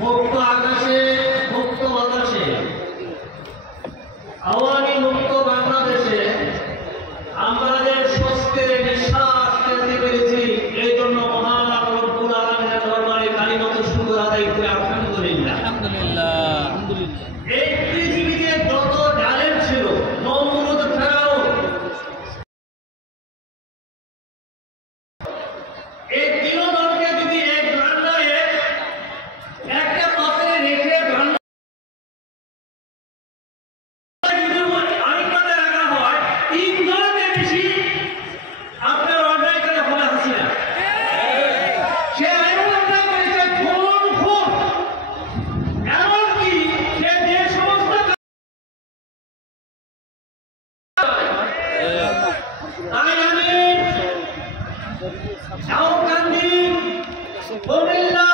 মুক্ত আকাশে মুক্ত বাতাসে আওয়ামী মুক্ত বাংলাদেশে আমরা যে স্বস্তির নিঃশ্বাস ফেলতে পেরেছি, এই জন্য মহান আল্লাহ রব্বুল আলামিনের দরবারে কালিমাত শুকর আদায় করে আলহামদুলিল্লাহ। এই পৃথিবীতে যত জালেম ছিল, নমরুদ, ফেরাউন, এই তিনজনকে যদি এক ভান্ডারে একটা পাত্রে রেখে আরেকটাতে রাখা হয়, তিনজনের বেশি আপনার অন্যায় করে ফেলা হচ্ছে না। সে এমন অন্যায় করেছে, খুন এমনকি সে যে সমস্ত তাই আমি সাউকান্দি কুমিল্লা